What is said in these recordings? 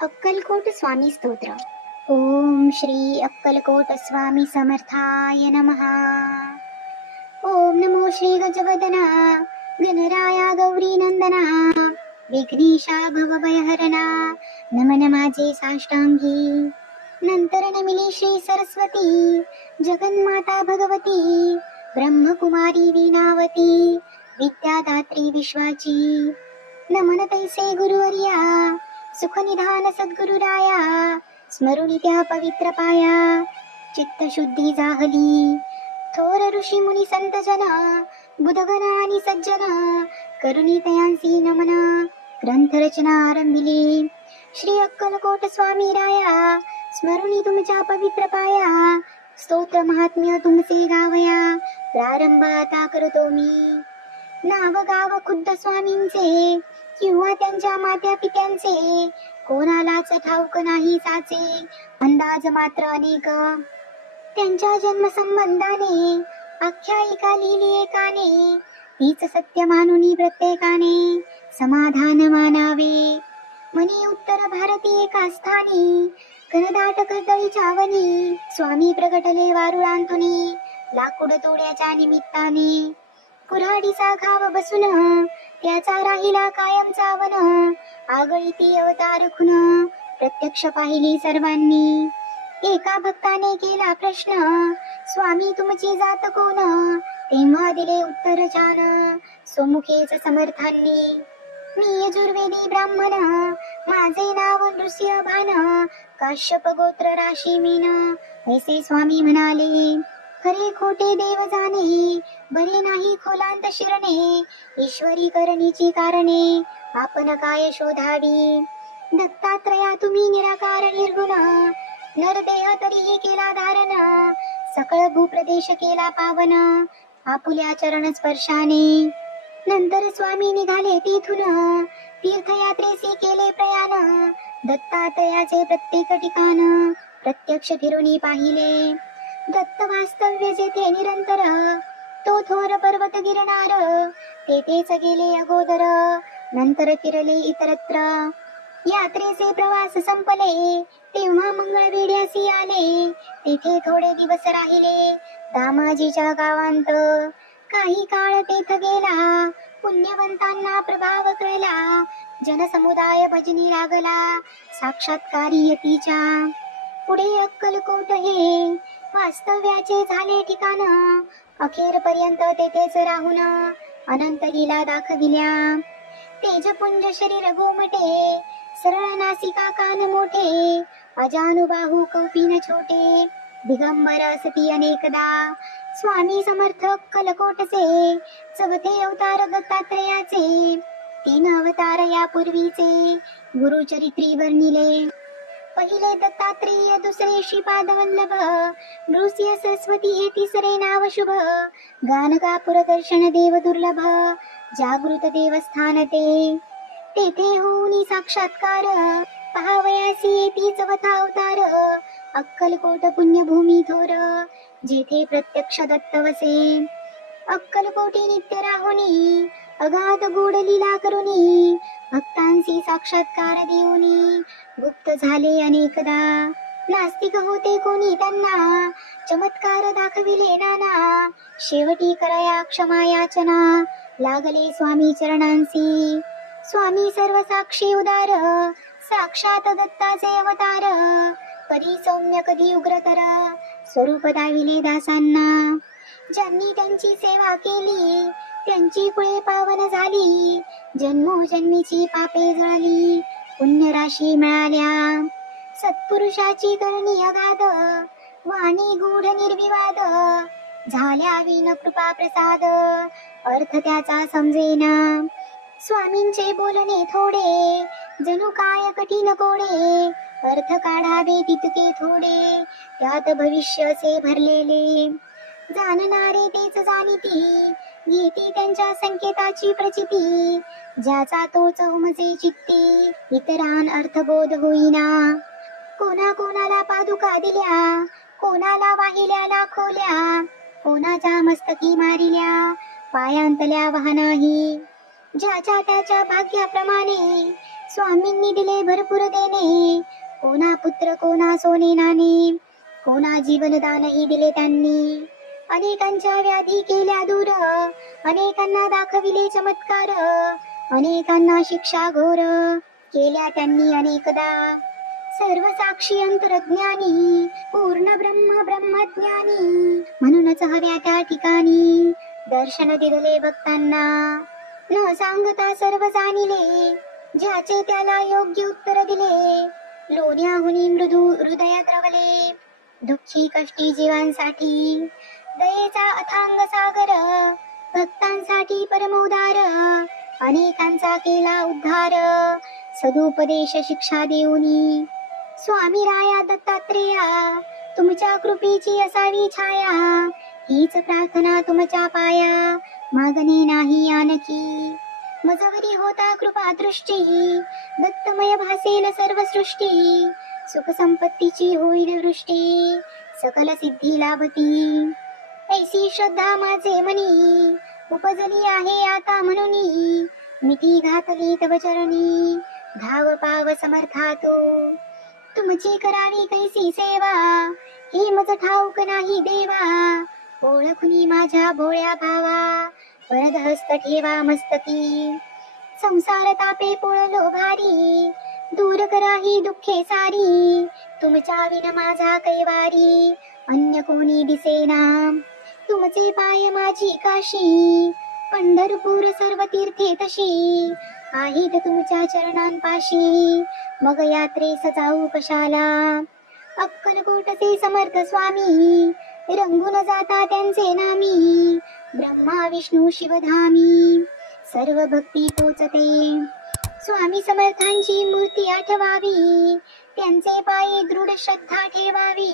अक्कलकोट स्वामी स्तोत्र. ओम श्री अक्कलकोट स्वामी समर्थाय नमः. ओम नमो श्री गजवदना गणराया गौरी नंदना विघ्नेशा भवभयहरणा नमन माझे साष्टांगी. नंतर नमिली श्री सरस्वती जगन्माता भगवती ब्रह्मकुमारी वीणावती विद्यादात्री विश्वाची. नमन तैसे गुरुवर्या सुखनिधान सद्गुरुराया स्मरुनी त्या पवित्र पाया. चित्तशुद्धी जाहली थोर ऋषी मुनी संत जन बुधगण आणि सज्जन करुणी तयांसी नमन. ग्रंथ रचना आरंभिली श्री अक्कलकोट स्वामी राया स्मरुनी तुमच्या पवित्र पाया. स्तोत्र महात्म्य तुमचे गावया प्रारंभ आता करतो मी. नाव गाव खुद्द स्वामींचे किंवा त्यांच्या मात्या पित्यांचे कोणालाच ठाऊक नाही साचे. अंदाज मात्र अनेक त्यांच्या जन्म संबंधाने आख्यायिका लिहिली एकाने. तीच सत्य मानुनी प्रत्येकाने समाधान मानावे. म्हणे उत्तर भारती एका स्थानी घनदाट कर्दळीच्या वनी स्वामी प्रगटले वारुळांतुनी लाकूड तोड्याच्या निमित्ताने. कुऱ्हाडीचा घाव बसून त्याचा राहिला कायमचा वन. आगळीती अवतार खुन प्रत्यक्ष पाहिली सर्वांनी. एका भक्ताने केला प्रश्न स्वामी तुमची जात कोण. तेव्हा दिले उत्तर छान स्वमुखेच समर्थांनी. मी यजुर्वेदी ब्राह्मण माझे नाव नृसिंह भान. काश्यप गोत्र राशी मीन ऐसे स्वामी म्हणाले. खरे खोटे देव जाणे बरे नाही खोलांत शिरणे. ईश्वरी करणीची कारणे आपण काय शोधावी. दत्तात्रया तुम्ही निराकार निर्गुण नरदेह तरीही केला धारण. सकळ भूप्रदेश केला पावन आपुल्या चरण स्पर्शाने. नंतर स्वामी निघाले तिथून तीर्थयात्रेसी केले प्रयाण. दत्तात्रयाचे प्रत्येक ठिकाण प्रत्यक्ष फिरूनी पाहिले. दत्त वास्तव्य जेथे निरंतर तो थोर पर्वत गिरणार. तेथेच गेले अगोदर नंतर फिरले इतरत्र. यात्रेचे प्रवास संपले तेव्हा मंगळवेढ्यासी आले. तेथे थोडे दिवस राहिले दामाजीच्या गावांत. काही काळ तेथ गेला पुण्यवंतांना प्रभाव कळला. जनसमुदाय भजनी लागला साक्षात्कारी यतीच्या. पुढे अक्कलकोट हे वास्तव्याचे झाले ठिकाण. अखेर पर्यंत तेथेच राहून अनंत लीला दाखविल्या. तेजपुंज शरीर गोमटे सरळ नासिका कान मोठे. अजानुबाहू कौपीन छोटे दिगंबर असती अनेकदा. स्वामी समर्थ अक्कलकोटचे चौथे अवतार दत्तात्रयाचे. 3 अवतार यापूर्वीचे गुरुचरित्री वर्णिले. पहिले दत्तात्रेय दुसरे श्रीपादवल्लभ नृसिंह सरस्वती हे तिसरे नाव शुभ. गाणगापूर दर्शन देव दुर्लभ जागृत देवस्थान ते. तेथे होऊनी साक्षात्कार पहावयासी तीच वथा अवतार. अक्कलकोट पुण्यभूमी थोर जेथे प्रत्यक्ष दत्त वसे. अक्कलकोटी नित्य राहुनी अगाध गूढ लीला करुनी. भक्तांसी साक्षात्कार देऊनी गुप्त झाले अनेकदा. नास्तिक होते कोणी त्यांना चमत्कार दाखविले नाना. शेवटी करया क्षमा याचना लागले स्वामी चरणांसी. स्वामी सर्व साक्षी उदार साक्षात दत्ताचे अवतार. कधी सौम्य कधी उग्रतर स्वरूप दाविले दासांना. ज्यांनी त्यांची सेवा केली त्यांची कुळे पावन झाली. जन्मोजन्मीची पापे जळली पुण्य राशी मिळाल्या. सत्पुरुषाची करणी अगाध वाणी गूढ निर्विवाद. झाल्या विन कृपा प्रसाद अर्थ त्याचा समजेना. स्वामींचे बोलणे थोडे जणू काय कठीण कोडे. अर्थ काढावे तितके थोडे त्यात भविष्य असे भरलेले. जाणणारे तेच जाणीती घेती त्यांच्या संकेताची प्रचिती. ज्याचा तोच उमजे चित्ती इतरान अर्थबोध होईना. कोणा कोणाला पादुका दिल्या कोणाला वाहिल्या लाखोल्या. कोणाच्या मस्तकी मारिल्या पायांतल्या वाहनाही. ज्याच्या त्याच्या भाग्याप्रमाणे स्वामींनी दिले भरपूर देणे. कोणा पुत्र, कोणा सोने नाणे, कोणा जीवनदानही दिले त्यांनी. अनेकांच्या व्याधी केल्या दूर, अनेकांना दाखविले चमत्कार, अनेकांना शिक्षा घोर केल्या त्यांनी अनेकदा. सर्व साक्षी अंतरज्ञानी, पूर्ण ब्रह्म ब्रह्मज्ञानी, म्हणूनच हव्या त्या ठिकाणी दर्शन दिले भक्तांना. न सांगता सर्व जाणिले, ज्याचे त्याला योग्य उत्तर दिले. लोण्याहुनी मृदू हृदयात रवले, दुःखी कष्टी जीवांसाठी दयेचा अथांग सागर, भक्तांसाठी परमोदार, अनेकांचा केला उद्धार. सदुपदेश शिक्षा देऊनी, स्वामी राया दत्तात्रेया, तुमच्या कृपेची असावी छाया. हीच प्रार्थना तुमच्या पाया, मागणे नाही आणखी. मजवरी होता कृपा दृष्टी, दत्तमय भासेल सर्व सृष्टी. सुख संपत्तीची होईल वृष्टी, सकल सिद्धी लाभती. ऐसी श्रद्धा माझे मनी, उपजली आहे आता म्हणूनी. मिठी घातली तव चरणी, धाव पाव समर्था तू. तुमची करावी कैसी सेवा, हे मज ठाऊक नाही देवा. ओळखुनी माझ्या भोळ्या भावा, वरद हस्त ठेवा मस्तकी. संसार तापे पोळलो भारी, दूर करा ही दुःखे सारी. तुमच्या विन माझा कैवारी, अन्य कोणी दिसेना. तुमचे पाय माझी काशी, पंढरपूर सर्व तीर्थे तशी. आहेत तुमच्या चरणांपाशी, मग यात्रेस जाऊ कशाला. अक्कलकोटचे समर्थ स्वामी, रंगून जाता त्यांचे नामी. ब्रह्मा विष्णू शिवधामी, सर्व भक्ती पोचते. स्वामी समर्थांची मूर्ती आठवावी, त्यांचे पायी दृढ श्रद्धा ठेवावी.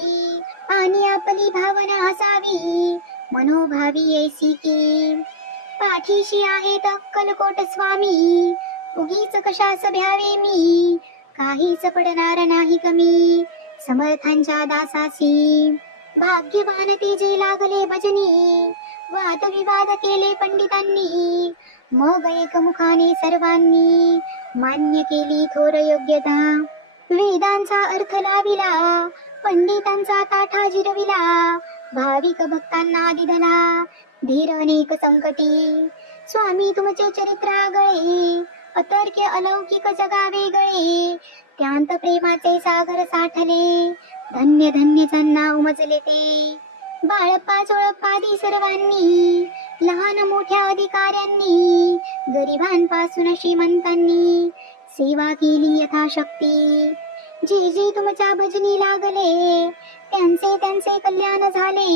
आणि आपली भावना असावी, मनोभावी ऐसी की. पाठीशी आहेत अक्कलकोट स्वामी, उगीच कशास भ्यावे मी. काहीच पडणार नाही कमी, समर्थांच्या दासासी. भाग्यवान ते जे लागले भजनी, वाद विवाद केले पंडितांनी. मग एकमुखाने सर्वांनी, मान्य केली थोर योग्यता. वेदांचा अर्थ लाविला, पंडितांचा ताठा जिरविला. भाविक भक्तांना दिदला, धीर अनेक संकटी. स्वामी तुमचे चरित्र आगळे, अतर्क्य अलौकिक जगा वेगळे. त्यांत प्रेमाचे सागर साठले, धन्य धन्य ज्यांना उमजले ते. बाळप्पा चोळप्पादी सर्वांनी, लहान मोठ्या अधिकाऱ्यांनी. गरिबांपासून श्रीमंतांनी, सेवा केली यथाशक्ती. जे जे तुमच्या भजनी लागले, त्यांचे त्यांचे कल्याण झाले.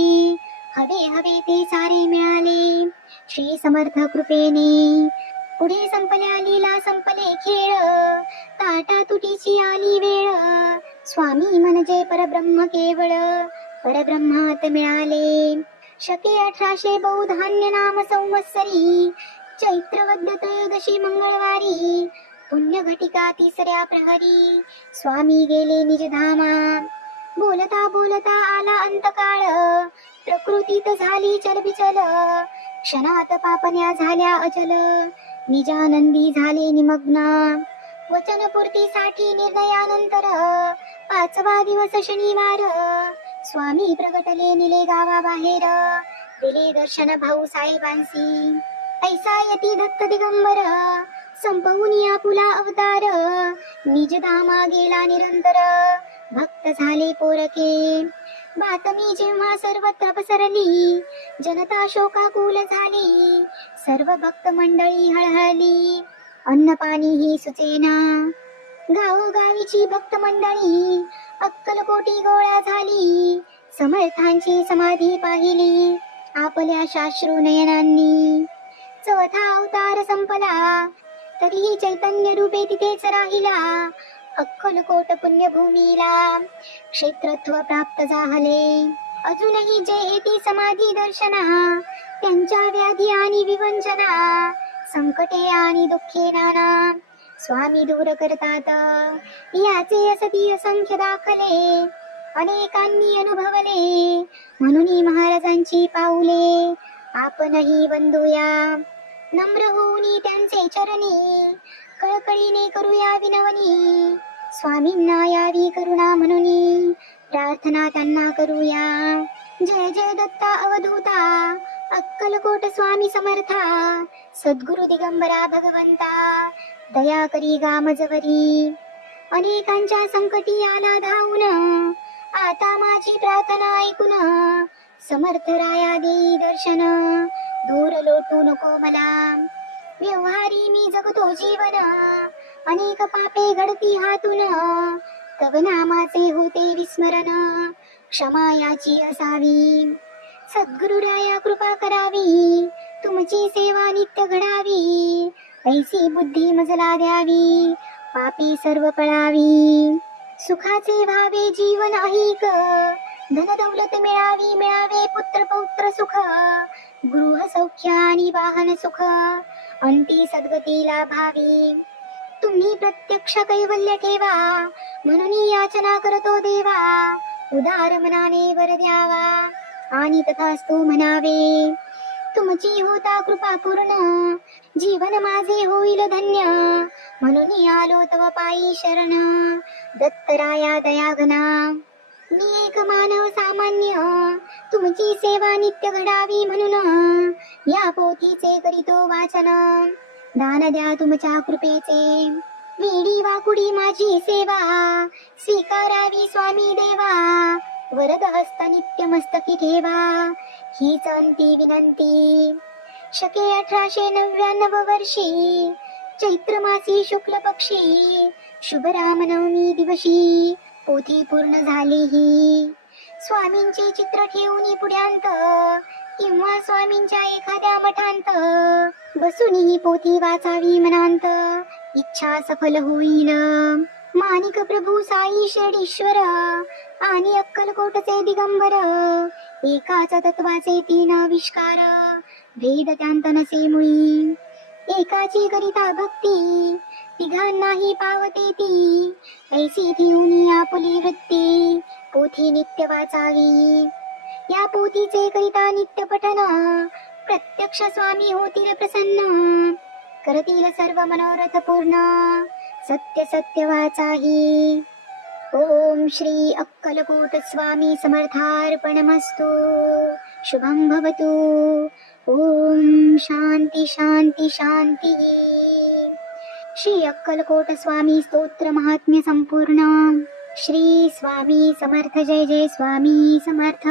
हवे हवे ते सारे मिळाले, श्री समर्थ कृपेने. पुढे संपल्या लीला संपले खेळ, ताटा तुटीची आली वेळ. स्वामी म्हणजे परब्रह्म केवळ, परब्रह्मात मिळाले. शके 1800 बहुधान्य नाम संवत्सरी, चैत्रवद्य त्रयोदशी मंगळवारी. पुण्य घटिका तिसऱ्या प्रहरी, स्वामी गेले निजधामा. बोलता बोलता आला अंतकाळ, प्रकृतीत झाली चलबिचल. क्षणात पापण्या झाल्या अचल, निजानंदी झाले निमग्न. वचनपूर्तीसाठी निर्णयानंतर, 5वा दिवस शनिवार. स्वामी प्रगटले निले गावाबाहेर, दिले दर्शन भाऊ साहेबांसी. ऐसा यती दत्त दिगंबर, संपवून आपुला अवतार. निजधामा गेला निरंतर, भक्त झाले पोरके. बातमी जेव्हा सर्वत्र पसरली, जनता शोकाकुल झाली. सर्व भक्त मंडळी हळहळली, अन्न पाणी ही सुचेना. गावोगावीची भक्त मंडळी, अक्कलकोटी गोळा झाली. समर्थांची समाधी पाहिली, आपल्या शाश्रू नयनांनी. 4था अवतार संपला, तरीही चैतन्य रूपे तिथेच राहिला. अक्कलकोट पुण्यभूमीला, क्षेत्रत्व प्राप्त झाले. अजूनही जे येती समाधी दर्शना, त्यांच्या व्याधी आणि विवंचना. संकटे आणि दुःखे नाना, स्वामी दूर करतात. याचे असती असंख्य दाखले, अनेकांनी अनुभवले. म्हणून महाराजांची पाऊले आपणही बंधूया. नम्र होऊनी त्यांचे चरणी कळकळीने करूया विनवणी. स्वामींना यावी करुणा म्हणून प्रार्थना त्यांना करूया. जय जय दत्ता अवधूता अक्कलकोट स्वामी समर्था. सद्गुरु दिगंबरा भगवंता दया करी गामजवरी. अनेकांच्या संकटी आला धावून आता माझी प्रार्थना ऐकून. समर्थ राया देई दर्शन दूर लोटू नको मला. व्यवहारी मी जगतो जीवन अनेक पापे घडती हातून. तव नामाचे होते विस्मरण क्षमा याची असावी. सद्गुरुराया कृपा करावी तुमची सेवा नित्य घडावी. ऐसी बुद्धी मजला द्यावी पापी सर्व पळावी. सुखाचे व्हावे जीवन अहिक धन दौलत मिळावी मिळावे पुत्र पौत्र सुख. गृह सौख्य आणि वाहन सुख अंती सद्गती लाभावी. तुम्ही प्रत्यक्ष कैवल्य ठेवा म्हणून याचना करतो देवा. उदार मनाने वर द्यावा आणि तथास्तु म्हणावे. तुमची होता कृपा पूर्ण जीवन माझे होईल धन्य म्हणून आलो तव पायी शरण. दत्तराया दयाघना मी एक मानव सामान्य तुमची सेवा नित्य घडावी म्हणून या पोथीचे करीतो वाचन. दान द्या तुमच्या कृपेचे वेडी वाकुडी माझी सेवा. स्वीकारावी स्वामी देवा वरद हस्त नित्य मस्तकी ठेवा. हीच अंती विनंती. शके 1899 वर्षी चैत्र मासी शुक्ल पक्षी शुभ रामनवमी दिवशी पोथी पूर्ण झाली ही. स्वामींचे चित्र ठेवून पुढ्यांत किंवा स्वामींच्या एखाद्या मठांत बसून ही पोथी वाचावी मनांत. इच्छा सफल होईल. माणिक प्रभू साई शेडीश्वर आणि अक्कलकोटचे दिगंबर एकाच तत्वाचे तीन आविष्कार. भेद त्यांत नसे मुळी एकाची करिता भक्ती तिघांनाही पावते ती. ऐसी ठेवून आपुली वृत्ती पोथी नित्य वाचावी. या पोथीचे करिता नित्य पठन प्रत्यक्ष स्वामी होतील प्रसन्न. करतील सर्व मनोरथ पूर्ण सत्य सत्य वाचाही. ओम श्री अक्कलकोट स्वामी समर्थार्पणमस्तु. शुभं भवतु. ओम शांती शांती शांती. श्री अक्कलकोट स्वामी स्तोत्र महात्म्य संपूर्ण. श्री स्वामी समर्थ. जय जय स्वामी समर्थ.